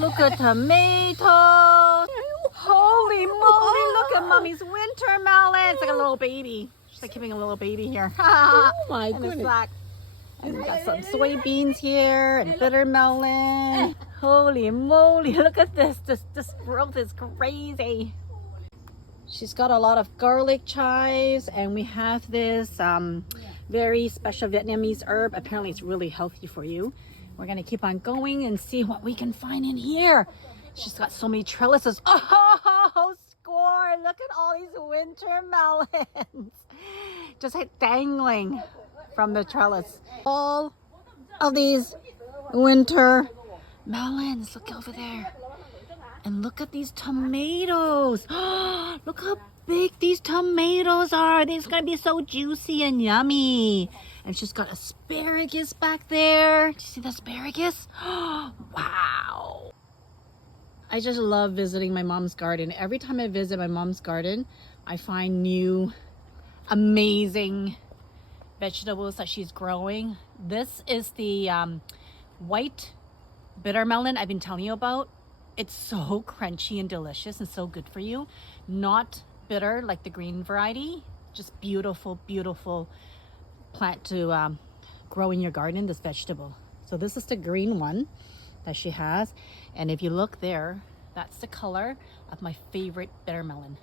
look at tomatoes. Holy moly, look at mommy's winter melon. It's like a little baby. She's like keeping a little baby here. Oh my And goodness. and we got some soybeans here and bitter melon. Holy moly, look at this. This growth is crazy. She's got a lot of garlic chives, and we have this very special Vietnamese herb. Apparently it's really healthy for you. We're gonna keep on going and see what we can find in here. She's got so many trellises. Oh, score! Look at all these winter melons. Just like dangling from the trellis. All of these winter melons. Look over there. And look at these tomatoes. Look how big these tomatoes are. These are gonna be so juicy and yummy. And she's got asparagus back there. Do you see the asparagus? Wow. I just love visiting my mom's garden. Every time I visit my mom's garden, I find new amazing vegetables that she's growing. This is the white bitter melon I've been telling you about. It's so crunchy and delicious and so good for you. Not bitter like the green variety. Just beautiful, beautiful plant to grow in your garden, this vegetable. So this is the green one that she has. And if you look there, that's the color of my favorite bitter melon.